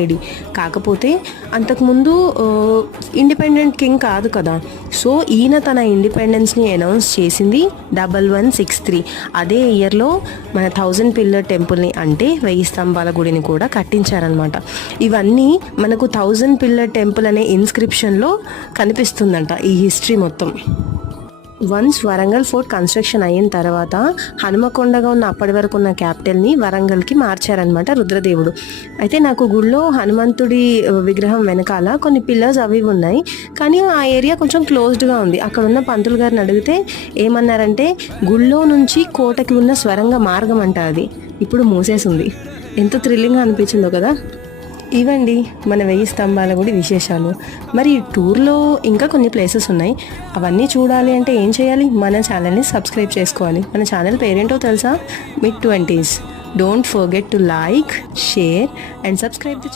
Lady. కాకపోతే అంతకుముందు independent king కాదు కదా. సో ఈయన తన ఇండిపెండెన్స్ని అనౌన్స్ చేసింది 1163. అదే ఇయర్లో మన 1000 పిల్లర్ టెంపుల్ని అంటే 1000 స్తంభాల గుడిని కూడా కట్టించారనమాట. ఇవన్నీ మనకు 1000 పిల్లర్ టెంపుల్ అనే ఇన్స్క్రిప్షన్లో కనిపిస్తుందంట ఈ హిస్టరీ మొత్తం. వన్స్ వరంగల్ ఫోర్ట్ కన్స్ట్రక్షన్ అయిన తర్వాత హనుమకొండగా ఉన్న అప్పటి వరకు ఉన్న క్యాపిటల్ని వరంగల్కి మార్చారనమాట రుద్రదేవుడు. అయితే నాకు గుళ్ళో హనుమంతుడి విగ్రహం వెనకాల కొన్ని పిల్లర్స్ అవి ఉన్నాయి, కానీ ఆ ఏరియా కొంచెం క్లోజ్డ్గా ఉంది. అక్కడ ఉన్న పంతులు గారిని అడిగితే ఏమన్నారంటే గుళ్ళో నుంచి కోటకి ఉన్న స్వరంగ మార్గం అంట, అది ఇప్పుడు మూసేసింది. ఎంత థ్రిల్లింగ్గా అనిపించిందో కదా. ఇవండి మన 1000 స్తంభాల గుడి విశేషాలు. మరి టూర్లో ఇంకా కొన్ని ప్లేసెస్ ఉన్నాయి, అవన్నీ చూడాలి అంటే ఏం చేయాలి? మన ఛానల్ని సబ్స్క్రైబ్ చేసుకోవాలి. మన ఛానల్ పేరేంటో తెలుసా? Mid 20s. Don't forget to like, share and subscribe the